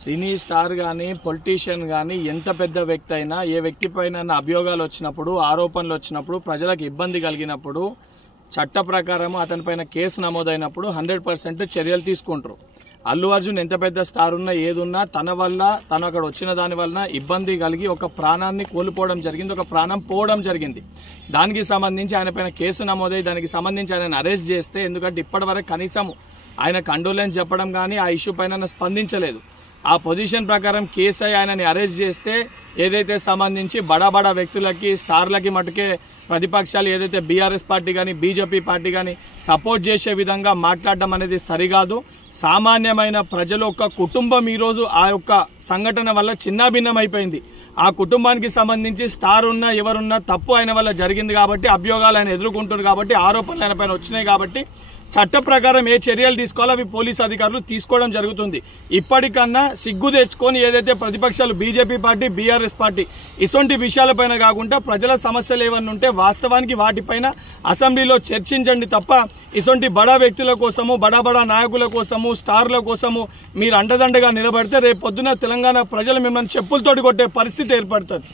Cine star కానీ politician కానీ ఎంత పెద్ద వ్యక్తి అయినా ఏ వ్యక్తి పైన అభియోగాలు వచ్చినప్పుడు ఆరోపణలు వచ్చినప్పుడు ప్రజలకు ఇబ్బంది కలిగినప్పుడు చట్ట ప్రకారం అతనిపైన కేసు నమోదైనప్పుడు 100% చర్యలు తీసుకుంటారు. అల్లు అర్జున్ ఎంత పెద్ద స్టార్ ఉన్నా ఏదున్నా తన వల్ల తను అక్కడ వచ్చిన దాని వలన ఇబ్బంది కలిగి ఒక ప్రాణాన్ని కోల్పోవడం జరిగింది, ఒక ప్రాణం పోవడం జరిగింది. దానికి సంబంధించి ఆయన పైన కేసు నమోదై దానికి సంబంధించి ఆయన అరెస్ట్ చేస్తే, ఎందుకంటే ఇప్పటివరకు కనీసం ఆయన కండోలెన్స్ చెప్పడం కానీ ఆ ఇష్యూ పైన స్పందించలేదు. ఆ పొజిషన్ ప్రకారం కేసు ఆయనని అరెస్ట్ చేస్తే ఏదైతే సంబంధించి బడా వ్యక్తులకి స్టార్లకి మటుకే ప్రతిపక్షాలు ఏదైతే బీఆర్ఎస్ పార్టీ కానీ బీజేపీ పార్టీ కానీ సపోర్ట్ చేసే విధంగా మాట్లాడడం అనేది సరికాదు. సామాన్యమైన ప్రజల యొక్క కుటుంబం ఈరోజు ఆ యొక్క సంఘటన వల్ల చిన్నాభిన్నం అయిపోయింది. ఆ కుటుంబానికి సంబంధించి స్టార్ ఉన్నా ఎవరున్నా తప్పు ఆయన వల్ల జరిగింది కాబట్టి అభియోగాలు ఆయన ఎదుర్కొంటున్నారు కాబట్టి ఆరోపణలు ఆయన పైన వచ్చినాయి కాబట్టి చట్ట ప్రకారం ఏ చర్యలు తీసుకోవాలో అవి పోలీసు అధికారులు తీసుకోవడం జరుగుతుంది. ఇప్పటికన్నా సిగ్గు తెచ్చుకొని ఏదైతే ప్రతిపక్షాలు బీజేపీ పార్టీ బీఆర్ఎస్ పార్టీ ఇటువంటి విషయాలపైన కాకుండా ప్రజల సమస్యలు ఏమన్నా ఉంటే వాస్తవానికి వాటిపైన అసెంబ్లీలో చర్చించండి తప్ప ఇటువంటి బడా వ్యక్తుల కోసము బడా నాయకుల కోసము స్టార్ల కోసము మీరు అండదండగా నిలబడితే రేపు పొద్దున తెలంగాణ ప్రజలు మిమ్మల్ని చెప్పులతోటి కొట్టే పరిస్థితి ఏర్పడుతుంది.